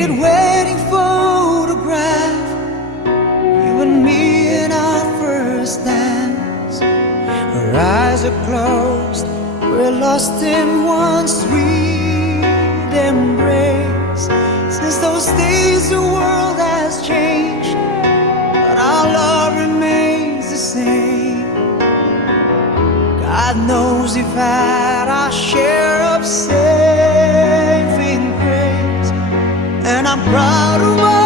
faded wedding photograph, you and me in our first dance. Our eyes are closed, we're lost in one sweet embrace. Since those days the world has changed, but our love remains the same. God knows we've had our share of saving grace, and I'm proud of